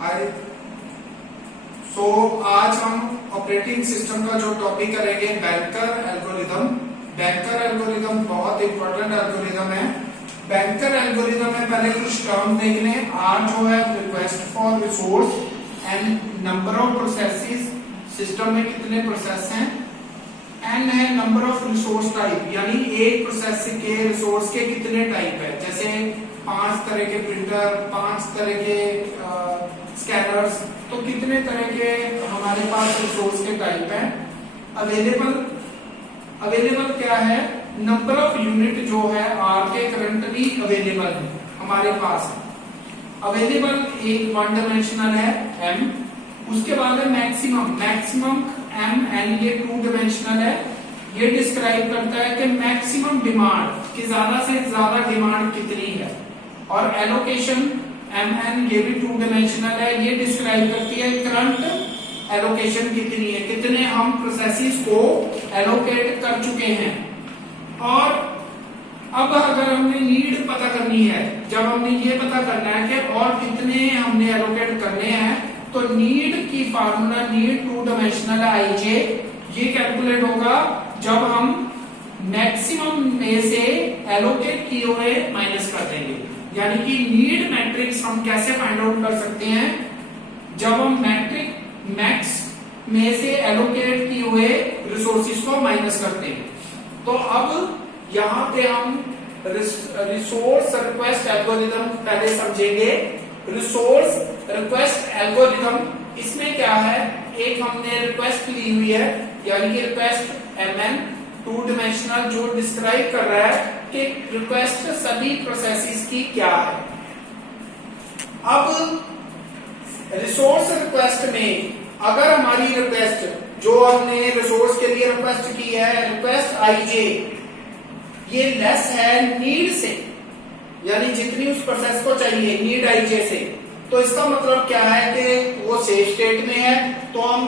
हाय। आज हम operating system का जो टॉपिक करेंगे बैंकर एल्गोरिथम। बैंकर एल्गोरिथम बहुत इंपॉर्टेंट एल्गोरिथम है। बैंकर एल्गोरिथम में पहले कुछ टर्म देख लें। आर जो है request for resource and number of processes, system में कितने प्रोसेस हैं। एन है नंबर ऑफ रिसोर्स टाइप, यानी एक प्रोसेस के रिसोर्स के कितने टाइप है। जैसे 5 तरह के प्रिंटर, 5 तरह के स्कैनर्स, तो कितने तरह के हमारे पास रिसोर्स के टाइप हैं। अवेलेबल क्या है, नंबर ऑफ यूनिट जो है आर के करंटली अवेलेबल है हमारे पास। अवेलेबल एक वन डायमेंशनल है एम। उसके बाद है मैक्सिमम एम एन, ये 2 डायमेंशनल है। ये डिस्क्राइब करता है कि मैक्सिमम डिमांड की ज्यादा से ज्यादा डिमांड कितनी है। और एलोकेशन एम एन, ये भी 2 डायमेंशनल है। ये डिस्क्राइब करती है करंट एलोकेशन कितनी है, कितने हम प्रोसेसेस को एलोकेट कर चुके हैं। और अब अगर हमने नीड पता करनी है, जब हमने ये पता करना है कि और कितने हमने एलोकेट करने हैं, तो नीड की फार्मूला, नीड 2 डायमेंशनल है आई जे, ये कैलकुलेट होगा जब हम मैक्सिमम में से एलोकेट किए हुए माइनस कर देंगे। यानी कि नीड मैट्रिक्स हम कैसे फाइंड आउट कर सकते हैं, जब हम मैक्स में से एलोकेट किए हुए रिसोर्सेज को माइनस करते हैं। तो अब यहां पे हम रिसोर्स रिक्वेस्ट एल्गोरिथम पहले समझेंगे। रिसोर्स रिक्वेस्ट एल्गोरिथम, इसमें क्या है, एक हमने रिक्वेस्ट ली हुई है, यानी कि रिक्वेस्ट एमएन 2 डायमेंशनल, जो डिस्क्राइब कर रहा है कि रिक्वेस्ट सभी प्रोसेसेस की क्या है। अब रिसोर्स रिक्वेस्ट में अगर हमारी रिक्वेस्ट जो हमने रिसोर्स के लिए रिक्वेस्ट की है, रिक्वेस्ट आईजे, ये लेस है नीड से, यानी जितनी उस प्रोसेस को चाहिए नीड आईजे से, तो इसका मतलब क्या है कि वो सेफ स्टेट में है, तो हम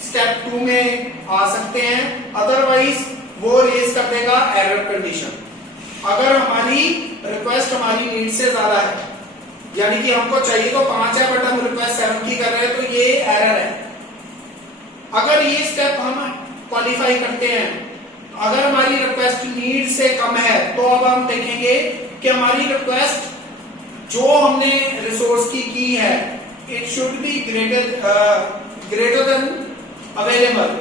स्टेप 2 में आ सकते हैं। अदरवाइज वो रेज कर देगा एरर कंडीशन। अगर हमारी रिक्वेस्ट हमारी नीड से ज्यादा है, यानी कि हमको चाहिए तो 5 है बट हम रिक्वेस्ट 7 की कर रहे हैं, तो ये एरर है। अगर ये स्टेप हम क्वालिफाई करते हैं, अगर हमारी रिक्वेस्ट नीड से कम है, तो अब हम देखेंगे कि हमारी रिक्वेस्ट जो हमने रिसोर्स की है, it should be greater than available.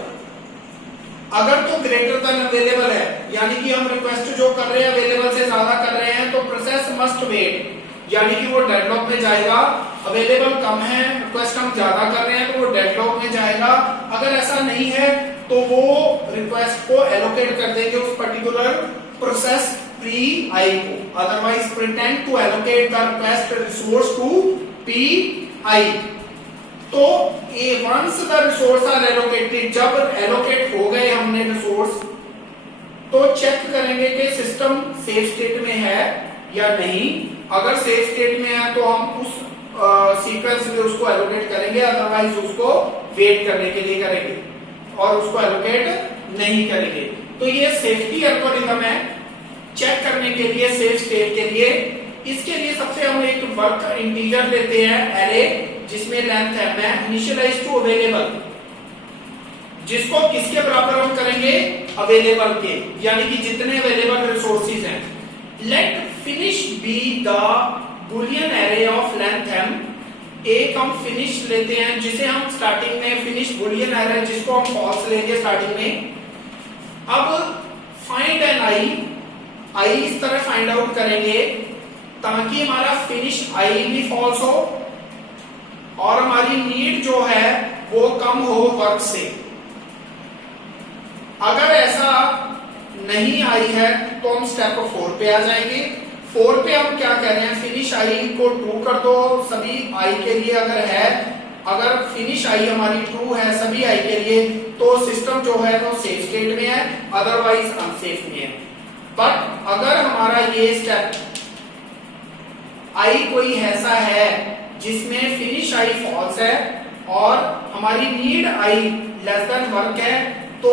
अगर तो ग्रेटर देन अवेलेबल है, यानी कि हम रिक्वेस्ट जो कर रहे हैं अवेलेबल से ज्यादा कर रहे हैं, तो प्रोसेस मस्ट वेट, यानी कि वो डेडलॉक में जाएगा। अवेलेबल कम है, रिक्वेस्ट हम ज्यादा कर रहे हैं, तो वो डेडलॉक में जाएगा। अगर ऐसा नहीं है तो वो रिक्वेस्ट को एलोकेट कर देंगे उस पर्टिकुलर प्रोसेस पी आई को। Otherwise pretend to allocate the request resource to P I. तो once the resource are allocated, जब एलोकेट हो गए हमने रिसोर्स, तो चेक करेंगे कि सिस्टम सेफ स्टेट में है या नहीं। अगर सेफ स्टेट में है तो हम उस सीक्वेंस में उसको एलोकेट करेंगे, अदरवाइज उसको वेट करने के लिए करेंगे और उसको एलोकेट नहीं करेंगे। तो ये सेफ्टी एल्गोरिथम है चेक करने के लिए, सेफ स्टेट के लिए। इसके लिए सबसे हम एक वर्क इंटीजर लेते हैं एरे, जिसमें लेंथ एम है, इनिशियलाइज टू अवेलेबल, जिसको किसके बराबर हम करेंगे, अवेलेबल के, यानी कि जितने अवेलेबल रिसोर्सेज हैं। Let finish be the boolean array of length M. एक हम फिनिश लेते हैं, जिसे हम स्टार्टिंग में फिनिश बुलियन एरे, जिसको हम फॉल्स लेंगे स्टार्टिंग में। अब फाइंड एन आई इस तरह फाइंड आउट करेंगे ताकि हमारा फिनिश आई भी फॉल्स हो और हमारी नीड जो है वो कम हो वर्क से। अगर ऐसा नहीं आई है तो हम स्टेप 4 पे आ जाएंगे। 4 पे हम क्या कह रहे हैं, फिनिश आई को ट्रू कर दो सभी आई के लिए। अगर फिनिश आई हमारी ट्रू है सभी आई के लिए, तो सिस्टम जो है वो सेफ स्टेट में है, अदरवाइज अनसेफ में है। बट अगर हमारा ये स्टेप आई कोई ऐसा है जिसमें फिनिश आई फॉल्स है और हमारी need i less than work है, तो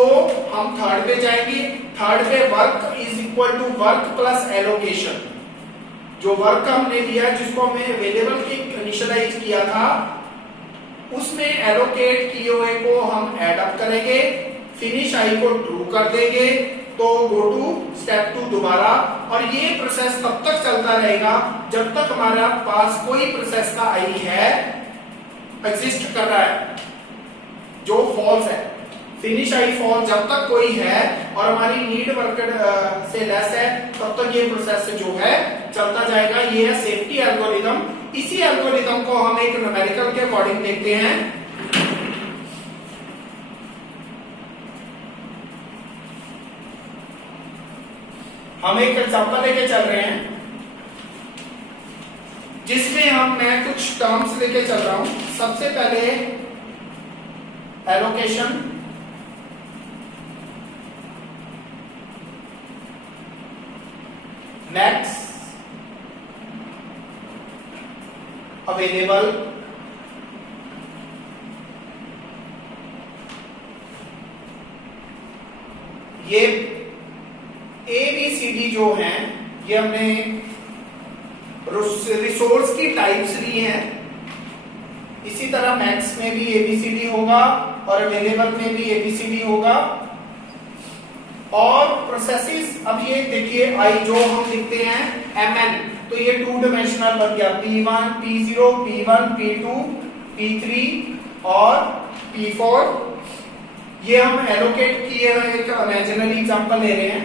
हम थर्ड पे जाएंगे। थर्ड पे work is equal to work plus allocation. जो वर्क हमने लिया, जिसको हमने अवेलेबल के इनिशियलाइज किया था उसमें एलोकेट किए हुए को हम ऐड अप करेंगे, फिनिश आई को ट्रू कर देंगे तो गो टू स्टेप 2 दोबारा। और ये प्रोसेस तब तक चलता रहेगा जब तक हमारा पास कोई प्रोसेस का आई है एग्जिस्ट कर रहा है जो फॉल्स है। फिनिश आई फॉल्स जब तक कोई है और हमारी नीड वर्कर से लेस है तब तक ये प्रोसेस जो है चलता जाएगा। ये है सेफ्टी एल्गोरिथम। इसी एल्गोरिथम को हम एक न्यूमेरिकल के अकॉर्डिंग देखते हैं। हम एक एग्जांपल लेके चल रहे हैं जिसमें मैं कुछ टर्म्स लेके चल रहा हूं। सबसे पहले एलोकेशन, मैक्स, अवेलेबल, ये ABCD जो हैं ये हमने रिसोर्स की टाइप्स ली हैं। इसी तरह मैक्स में भी ABCD होगा और अवेलेबल में भी ABCD होगा। और प्रोसेसेस अब ये देखिए आई जो हम लिखते हैं MN तो ये 2 डायमेंशनल बन गया P1, P0, P1, P2, P3 और P4। ये हम एलोकेट किए हुए एक इमेजिनरी एग्जांपल ले रहे हैं।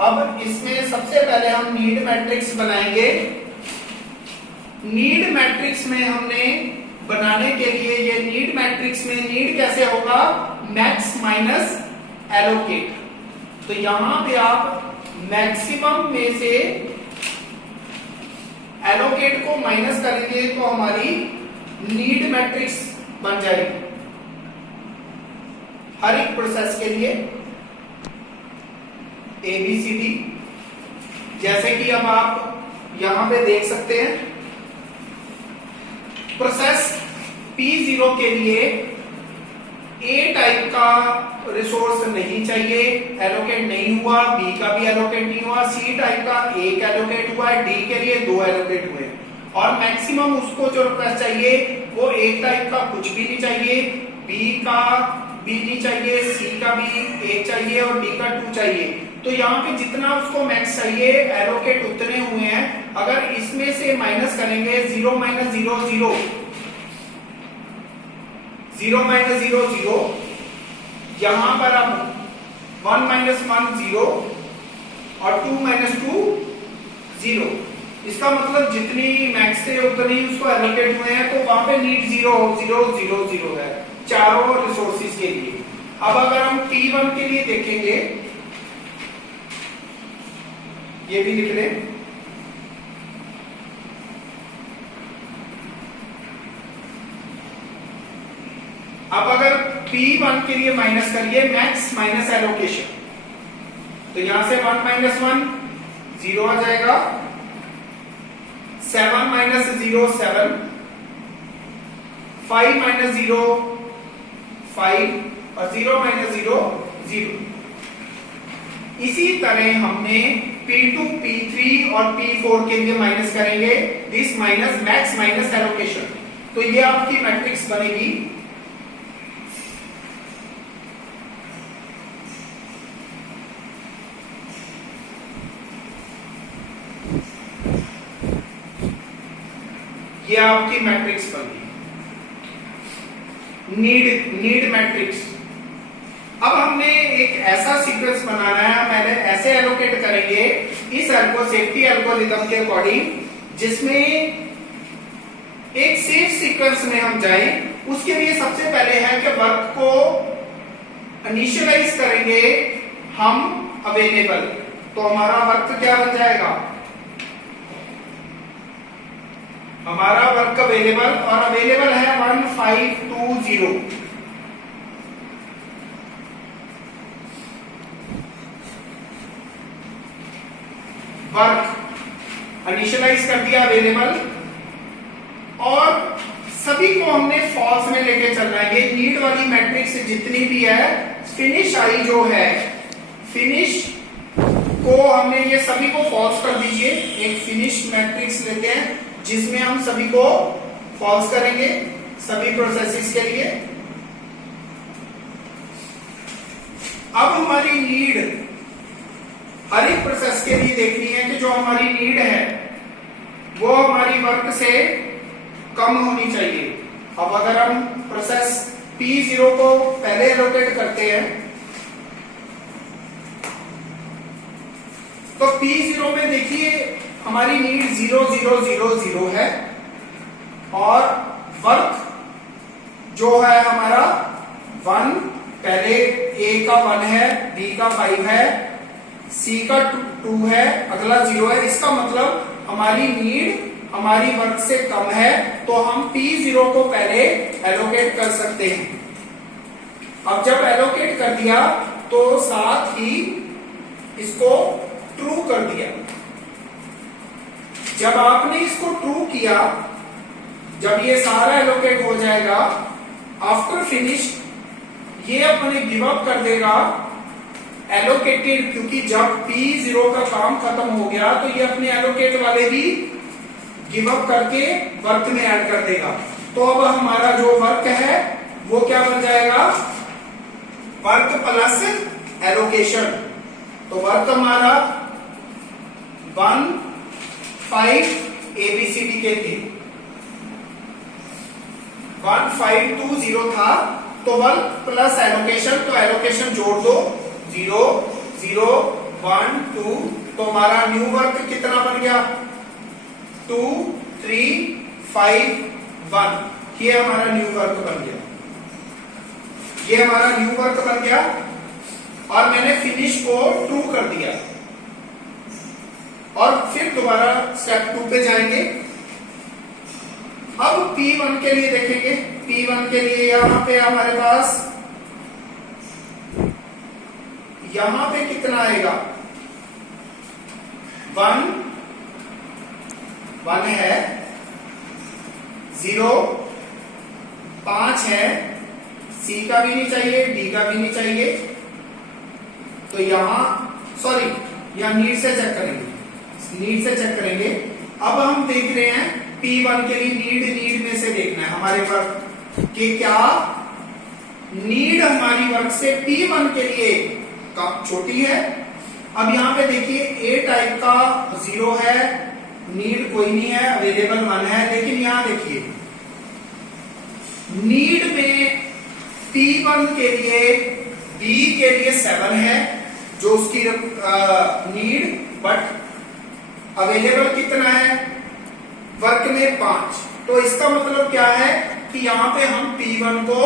अब इसमें सबसे पहले हम नीड मैट्रिक्स बनाएंगे। नीड मैट्रिक्स में हमने बनाने के लिए ये नीड मैट्रिक्स में नीड कैसे होगा, मैक्स माइनस एलोकेट। तो यहां पे आप मैक्सिमम में से एलोकेट को माइनस करेंगे तो हमारी नीड मैट्रिक्स बन जाएगी हर एक प्रोसेस के लिए ABCD। जैसे कि अब आप यहां पे देख सकते हैं प्रोसेस P0 के लिए A टाइप का रिसोर्स नहीं चाहिए, एलोकेट नहीं हुआ, B का भी एलोकेट नहीं हुआ, C टाइप का एक एलोकेट हुआ है, D के लिए 2 एलोकेट हुए और मैक्सिमम उसको जो रिक्वेस्ट चाहिए वो A टाइप का कुछ भी नहीं चाहिए, B का भी नहीं चाहिए, C का भी 1 चाहिए और D का 2 चाहिए। तो यहाँ पे जितना उसको मैक्स चाहिए एलोकेट उतने हुए हैं। अगर इसमें से माइनस करेंगे 0 माइनस 0 0, 0 माइनस 0 0, यहां पर अब 1 माइनस 1 0 और 2 माइनस 2 0। इसका मतलब जितनी मैक्स थे उतनी उसको एलोकेट हुए हैं तो वहां पे नीड 0 0 0 0 है चारों रिसोर्सेज के लिए। अब अगर हम T1 के लिए देखेंगे, ये भी लिख लें, अब अगर P1 के लिए माइनस करिए मैक्स माइनस एलोकेशन तो यहां से 1 माइनस 1 0 आ जाएगा, 7 माइनस 0 7, 5 माइनस 0 5 और 0 माइनस 0 0। इसी तरह हमने P2, P3 और P4 के लिए माइनस करेंगे this minus max minus allocation. तो ये आपकी मैट्रिक्स बनेगी। ये आपकी मैट्रिक्स बन गई। Need matrix. अब हमने एक ऐसा सीक्वेंस बनाना है, हम पहले ऐसे एलोकेट करेंगे इस सेफ्टी एल्गोरिथम के अकॉर्डिंग जिसमें एक सेफ सीक्वेंस में हम जाएं। उसके लिए सबसे पहले है कि वर्क को इनिशियलाइज करेंगे हम अवेलेबल, तो हमारा वर्क क्या बन जाएगा, हमारा वर्क अवेलेबल, और अवेलेबल है 1520। वर्क इनिशियलाइज कर दिया अवेलेबल, और सभी को हमने फॉल्स में लेके चलना है। ये नीड वाली मैट्रिक्स जितनी भी है, फिनिश आई जो है, फिनिश को हमने ये सभी को फॉल्स कर दीजिए। एक फिनिश मैट्रिक्स लेते हैं जिसमें हम सभी को फॉल्स करेंगे सभी प्रोसेसेस के लिए। अब हमारी नीड हर एक प्रोसेस के लिए देखनी है कि जो हमारी नीड है वो हमारी वर्क से कम होनी चाहिए। अब अगर हम प्रोसेस P0 को पहले एलोकेट करते हैं तो P0 में देखिए हमारी नीड 0 0 0 0 है, और वर्क जो है हमारा 1, पहले A का 1 है, B का 5 है, C का 2 है, अगला 0 है। इसका मतलब हमारी नीड हमारी वर्क से कम है, तो हम P0 को पहले एलोकेट कर सकते हैं। अब जब एलोकेट कर दिया तो साथ ही इसको ट्रू कर दिया। जब आपने इसको ट्रू किया, जब ये सारा एलोकेट हो जाएगा, आफ्टर फिनिश ये अपने गिव अप कर देगा एलोकेटेड, क्योंकि जब P0 का काम खत्म हो गया तो ये अपने एलोकेट वाले भी गिव अप करके वर्क में ऐड कर देगा। तो अब हमारा जो वर्क है वो क्या बन जाएगा, वर्क प्लस एलोकेशन। तो वर्क हमारा 1 5 ABCD के थे, 1520 था, तो वर्क प्लस एलोकेशन, तो एलोकेशन जोड़ दो 0 0 1 2, तो हमारा न्यू वर्क कितना बन गया 2 3 5 1। ये हमारा न्यू वर्क बन गया, ये हमारा न्यू वर्क बन गया, और मैंने फिनिश को ट्रू कर दिया। और फिर दोबारा स्टेप 2 पे जाएंगे। अब P1 के लिए देखेंगे, P1 के लिए यहां पे हमारे पास यहां पे कितना आएगा 1 1 है, 0 5 है, C का भी नहीं चाहिए, D का भी नहीं चाहिए, तो यहां सॉरी यहां नीड से चेक करेंगे, नीड से चेक करेंगे। अब हम देख रहे हैं P1 के लिए नीड में से देखना है हमारे वर्क कि क्या नीड हमारी वर्क से P1 के लिए छोटी है। अब यहां पे देखिए A टाइप का 0 है, नीड कोई नहीं है, अवेलेबल 1 है, लेकिन यहां देखिए नीड में P1 के लिए B के लिए 7 है जो उसकी नीड, बट अवेलेबल कितना है वर्क में 5। तो इसका मतलब क्या है कि यहां पे हम P1 को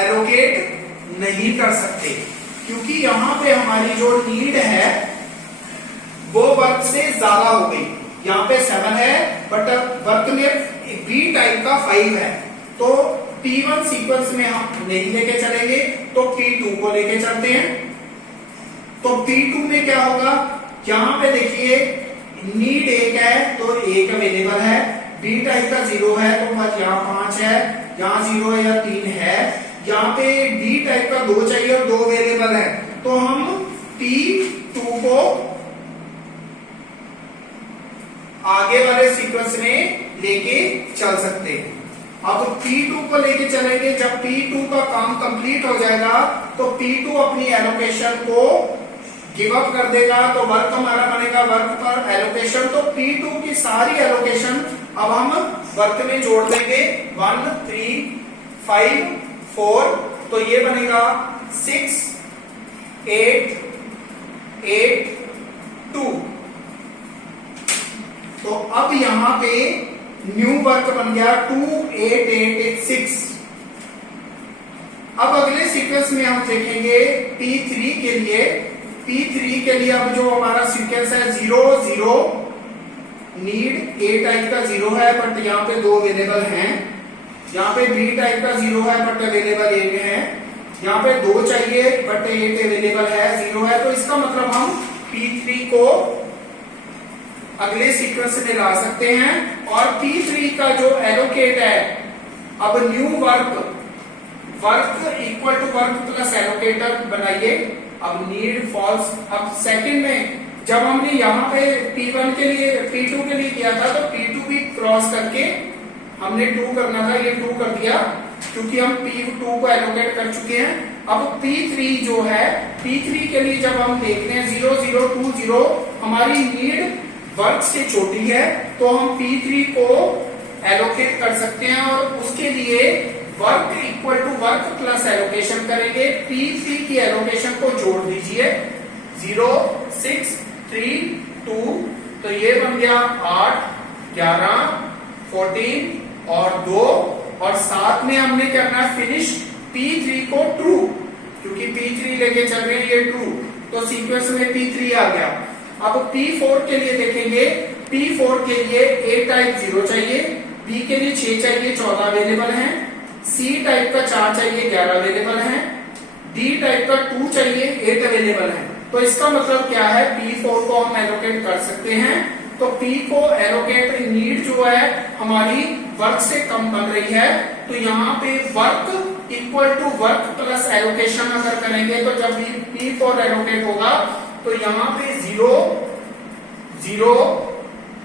एलोकेट नहीं कर सकते, क्योंकि यहां पे हमारी जो नीड है वो वर्क से ज्यादा हो गई। यहां पे 7 है बट वर्क में B टाइप का 5 है, तो P1 सीक्वेंस में हम नहीं लेके चलेंगे, तो P2 को लेके चलते हैं। तो P2 में क्या होगा, यहां पे देखिए नीड 1 है तो 1 अवेलेबल है, B टाइप का 0 है तो बस यहाँ 5 है, यहाँ 0 है या 3 है, यहाँ पे D टाइप का 2 चाहिए और 2 अवेलेबल है, तो हम P2 को आगे वाले सीक्वेंस में लेके चल सकते हैं। अब P2 को लेके चलेंगे, जब P2 का काम कंप्लीट हो जाएगा तो P2 अपनी एलोकेशन को गिव अप कर देगा, तो वर्क हमारा बनेगा वर्क पर एलोकेशन। तो P2 की सारी एलोकेशन अब हम वर्क में जोड़ देंगे 1 3 5 4, तो ये बनेगा 6 8 8 2। तो अब यहां पे न्यू वर्क बन गया 2 8 8 8 6। अब अगले सीक्वेंस में हम देखेंगे P3 के लिए। P3 के लिए अब जो हमारा सीक्वेंस है 0 0 नीड A टाइप का 0 है बट यहाँ पे 2 अवेलेबल हैं। यहाँ पे B टाइप का 0 है बट अवेलेबल 1 है। यहाँ पे 2 चाहिए बट 1 अवेलेबल है, 0 है। तो इसका मतलब हम P3 को अगले सीक्वेंस में ला सकते हैं। और P3 का जो एलोकेट है, अब new work equal to work plus allocator बनाइए। अब नीड फॉल्स। अब सेकंड में जब हमने यहाँ पे P1 के लिए P2 के लिए किया था, तो P2 भी क्रॉस करके हमने 2 करना था, ये 2 कर दिया क्योंकि हम P2 को एलोकेट कर चुके हैं। अब P3 जो है, P3 के लिए जब हम देखते हैं 0 0 2 0, हमारी नीड वर्क से छोटी है, तो हम P3 को एलोकेट कर सकते हैं और उसके लिए work equal to work plus allocation करेंगे। P3 की एलोकेशन को जोड़ दीजिए 0 6 3 2, तो ये बन गया 8 11 14 और 2, और साथ में हमने करना है फिनिश P3 को ट्रू, क्योंकि P3 लेके चल रहे हैं ये ट्रू, तो सीक्वेंस में P3 आ गया। अब P4 के लिए देखेंगे। P4 के लिए A टाइप 0 चाहिए, B के लिए 6 चाहिए, 14 अवेलेबल हैं। C टाइप का 4 चाहिए, 11 अवेलेबल हैं। D टाइप का 2 चाहिए, 8 अवेलेबल हैं। तो इसका मतलब क्या है, P4 को हम एलोकेट कर सकते हैं। तो P को एलोकेट नीड जो है हमारी वर्क से कम बन रही है, तो यहाँ पे work equal to work plus allocation अगर करेंगे, तो जब P4 एलोकेट होगा तो यहाँ पे 0 0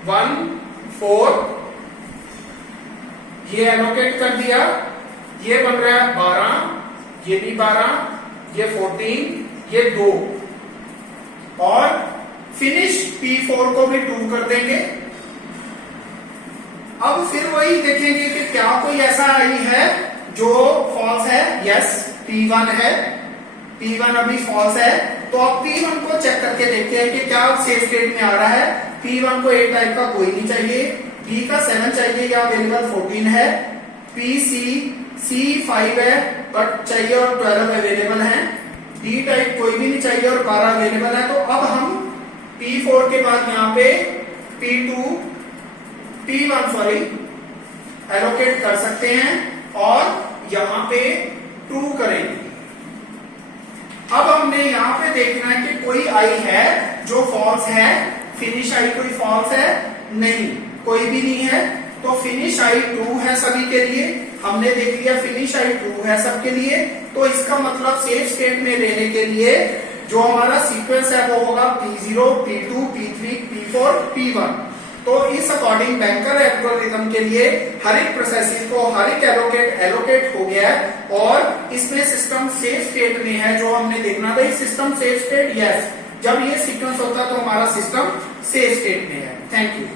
1 4 ये एलोकेट कर दिया, ये बन रहा है 12, ये भी 12, ये 14, ये 2, और फिनिश P4 को भी 2 कर देंगे। अब फिर वही देखेंगे कि क्या कोई ऐसा आई है जो फॉल्स है। यस, P1 है, P1 अभी फॉल्स है। तो अब P1 को चेक करके देखते हैं कि क्या सेफ स्टेट में आ रहा है। P1 को A टाइप का कोई नहीं चाहिए, B का 7 चाहिए या अवेलेबल 14 है, C 5 है बट चाहिए और 12 अवेलेबल है, D टाइप कोई भी नहीं चाहिए और 12 अवेलेबल है। तो अब हम P4 के बाद यहाँ पे P1 एलोकेट कर सकते हैं और यहाँ पे 2 करेंगे। अब हमने यहाँ पे देखना है कि कोई आई है जो फॉल्स है, फिनिश आई कोई फॉल्स है नहीं, कोई भी नहीं है। तो फिनिश आई 2 है सभी के लिए, हमने देख लिया फिनिश आई 2 है सबके लिए। तो इसका मतलब सेफ स्टेट में रहने के लिए जो हमारा सीक्वेंस है वो होगा P0 P2 P3 P4 P1। तो इस अकॉर्डिंग बैंकर एल्गोरिथम के लिए हर एक प्रोसेसर को हर एक एलोकेट हो गया है और इसमें सिस्टम सेफ स्टेट में है। जो हमने देखना था सिस्टम सेफ स्टेट, यस, जब ये सीक्वेंस होता है तो हमारा सिस्टम सेफ स्टेट में है। Thank you.